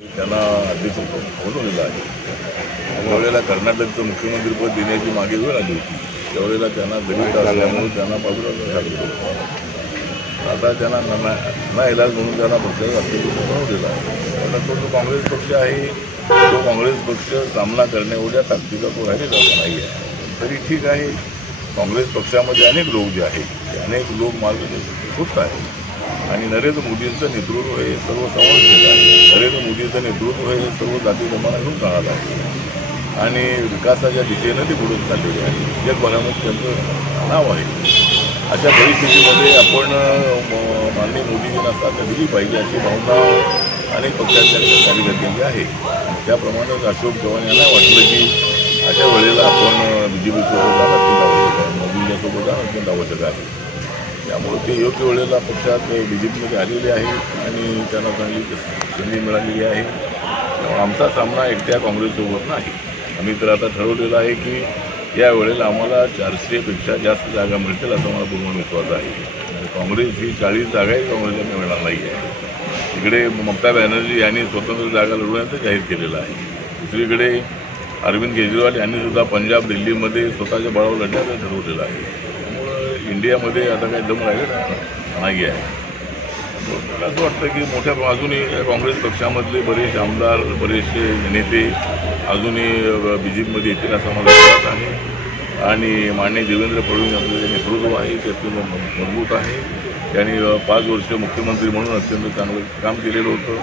त्यांना अध्यक्ष बनवलेलं आहे. त्यावेळेला कर्नाटकचं मुख्यमंत्रीपद देण्याची मागे वेळ आली होती. त्यावेळेला त्यांना दलित असल्यामुळे त्यांना बाजूला टाकलं होतं. आता त्यांना ना इलाज म्हणून त्यांना पक्षाचा अध्यक्ष बनवलेला आहे. त्यानंतर जो काँग्रेस पक्ष आहे तो काँग्रेस पक्ष सामना करण्याएवढ्या ताकदीचा तो राहिलेला नाही आहे. तरी ठीक आहे, काँग्रेस पक्षामध्ये अनेक लोक जे आहेत अनेक लोक मार्गदर्शक आहेत आणि नरेंद्र मोदींचं नेतृत्व हे सर्व समावेशक आहे. नरेंद्र मोदींचं नेतृत्व हे सर्व जाती धर्मांना घेऊन राहत आहे आणि विकासाच्या दिशेनं ते पुढे चाललेले आहे. जगभरामध्ये त्यांचं नाव आहे. अशा परिस्थितीमध्ये आपण माननीय मोदीजींना साथ दिली पाहिजे अशी भावना अनेक पक्षाच्या कार्यकर्त्यांची आहे. त्याप्रमाणेच अशोक चव्हाण यांना वाटलं की अशा वेळेला आपण BJP-सोबत जाणं अत्यंत आवश्यक आहे, मोदींच्यासोबत जाणं अत्यंत आवश्यक आहे. त्यामुळे ते योग्य वेळेला पक्षात BJP-मध्ये आलेले आहेत आणि त्यांना चांगली संधी मिळालेली आहे. त्यामुळे आमचा सामना एकट्या काँग्रेससोबत नाही. आम्ही तर आता ठरवलेलं आहे की या वेळेला आम्हाला 400पेक्षा जास्त जागा मिळतील असा मला पूर्ण विश्वास आहे. आणि काँग्रेस ही 40 जागाही काँग्रेसला मिळणार नाही आहे. इकडे ममता बॅनर्जी यांनी स्वतंत्र जागा लढवण्याचं जाहीर केलेलं आहे. दुसरीकडे अरविंद केजरीवाल यांनीसुद्धा पंजाब दिल्लीमध्ये स्वतःच्या बळावर लढण्याचं ठरवलेलं आहे. त्यामुळं इंडियामध्ये आता काही दम राहिलेला नाही आहे. मला असं वाटतं की मोठ्या अजूनही काँग्रेस पक्षामधले बरेचसे आमदार बरेचसे नेते अजूनही BJP-मध्ये येतील असं मला वाटत आहे. आणि माननीय देवेंद्र फडणवीस यांचं जे नेतृत्व आहे ते अत्यंत मजबूत आहे. त्यांनी 5 वर्ष मुख्यमंत्री म्हणून अत्यंत चांगलं काम केलेलं होतं.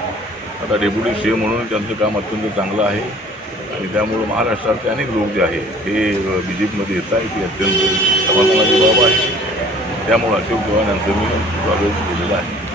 आता डेप्युटी CM म्हणून त्यांचं काम अत्यंत चांगलं आहे आणि त्यामुळं महाराष्ट्रातले अनेक लोक जे आहेत ते BJP-मध्ये येत आहेत. ती अत्यंत समाधानाची बाब आहे. त्यामुळं अशोक चव्हाण यांचं मी स्वागत केलेलं आहे.